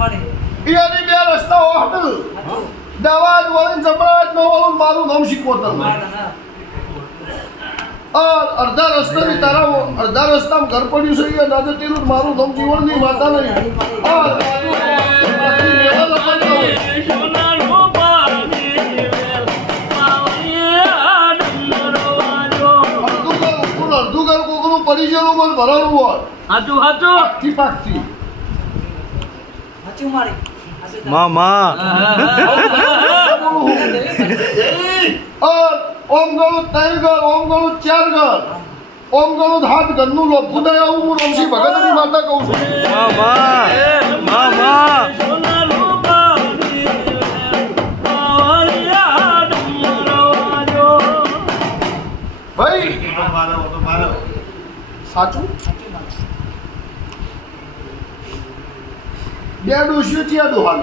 એની બે રસ્તા હોટલ દવાજ વળી જબરાજ નો વાળું મારું નામ શીખવતર અડધા રસ્તાની તારા અડધા રસ્તામાં ઘર પડ્યું છે એ ના તેનું મારું નામ જીવનની માતા નહીં અડધું ઘર કોકનું પડી ગયેલું મને ભરવાનું હોય હાચું હાચું પાકથી પાકથી મામા ઓમ ગણું 3 ઘર ઓમ ગણું 4 ઘર ઓમ ગણું 7 ઘરનું લોભું દયા હું રમશી ભગતની માતા કહું છું મામા મામા ભાઈ સાચું બે ડોશીઓ ત્યાં દોહાલ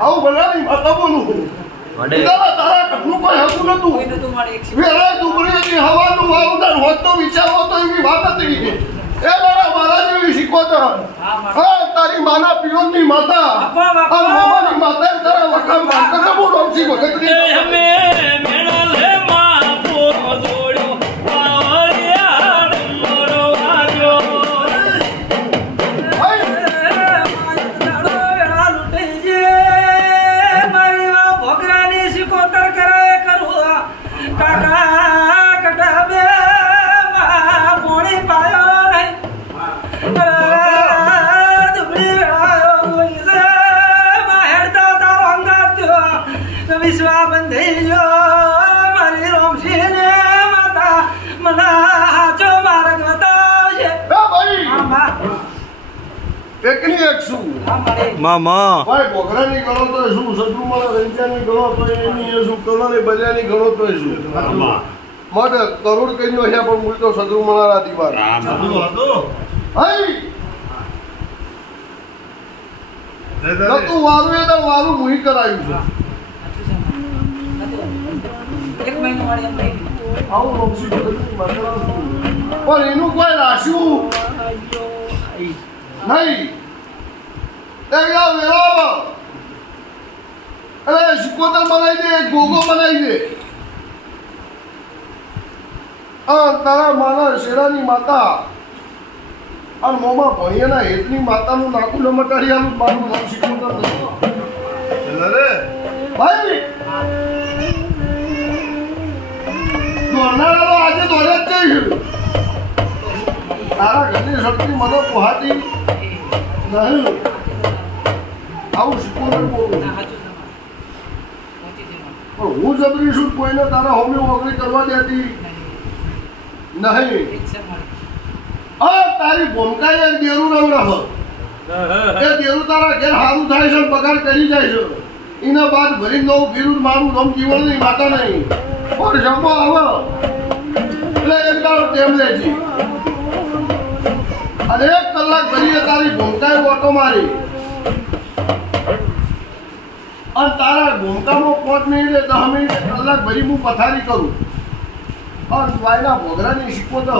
આવું બનાવી માતા બોલું તારા કટનું કોઈ હતું નતું વેરાય ડુંગળીની હવાનું વાવદાર હોત તો વિચારો તો એવી વાત હતી એ દાડા મારા જેવી શીખવતા હા તારી માના પિયોની માતા અને મામાની માતા તારા વખાણ માતા બોલો રમશી ભગતની એકની એક શું મામા ભાઈ બોગરાની ગણો તો શું સદરુમાળા રંજાની ગણો તો એની શું કલાની બજારની ગણો તો શું માટે કરોડ કઈનો છે પણ મૂળ તો સદરુમાળા દીવાર હાઈ તું વારું એ તો વારું મુહી કરાયું છે આવું રમશી પણ એનું કોઈ રાખ્યું નહીં અરે શિકોતર બનાવી દે ગોગો બનાવી દે તારા માના શેરાની માતા અને મોમાં ભણિયાના હેતની માતાનું નાકું ન મટાડી આલું મારું નામ શિકોતર ભાઈ દોડનારા આજે દોડે જ જઈશ તારા ઘરની શક્તિ મને પોહાતી નહીં આવું શીખવું બોલું પણ હું જબરી છું કોઈને તારા હોમી ઓગળી કરવા દેતી નહીં હા તારી ભૂમકા એક દેરું નવડાવ એ દેરું તારા ઘેર સારું થાય છે પગાર કરી જાય છે એના બાદ ભરી દઉં ફીરું મારું રમ જીવનની માતા નહીં પણ જમો આવો એટલે એક દાડો ટેમ લેજી અને 1 કલાક ભરીએ તારી ભૂમકાએ ઓટો મારી અને તારા ભૂમકામાં 5 મિનિટે 10 મિનિટે કલાક ભરી હું પથારી કરું અને વાયના ભોગરાની શીખવો તો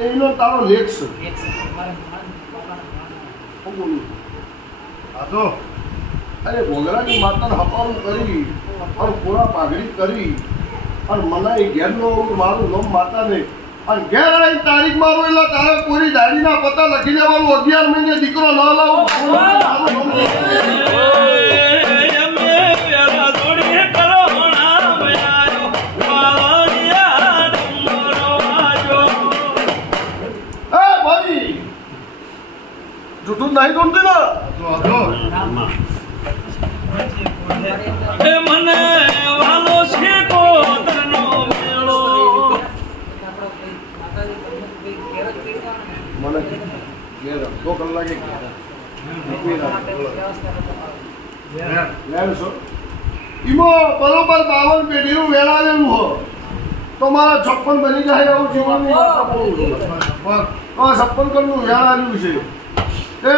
એનો તારો લેખ છે અરે ભોગરાની માતાને હપાવું કરી અને પૂરા પાઘડી કરી અને મનાઈ ઘેરનો મારું નામ માતાને અને ઘેર આવી તારીખ મારું એટલે તારે પૂરી દાડીના પતા લખી દેવાનું 11 મહિને દીકરો ન લાવું જૂઠું નહીં ગમતી ને મને વાલો છે કોતરનો મેળો મને ઘેર અડધો કલાકે ઈમાં બરોબર 52 પેઢીનું વેળાવેલું હો તો મારા 56 બની જાય એવું જીવનની વાત બોલું છું. 56 કણનું વેળાવેલું છે તે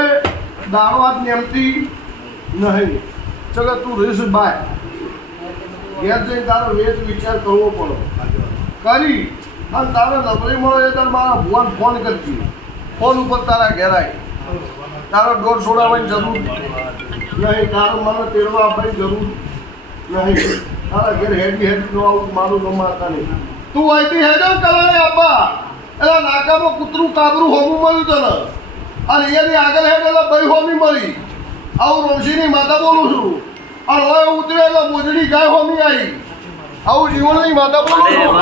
દાડો હાથ નેમતી નહીં. ચલો તું રીસ બાય ઘેર જઈને તારો વેચ વિચાર કરવો પડો કરી અને તારે નબળી મળે એટલે મારા ભુવાને ફોન કરજે. ફોન ઉપર તારા ઘેર આવી તારો ડોર છોડાવવાની જરૂર નહીં. તારો મને તેડવા આપવાની જરૂર નહીં. તારા ઘેર હેડી હેડી નો આવું મારું જમાતા નહીં. તું અહીંથી હેડો કલાને આપા એટલે નાકામાં કૂતરું કાબરું હોમું મળ્યું તને અને એની આગળ હેડ એટલે ભાઈ હોમી મળી. આવું રોશીની માતા બોલું છું. અને હવે ઉતરે એટલે મોજડી ગાય હોમી આવી. આવું જીવનની માતા બોલું છું.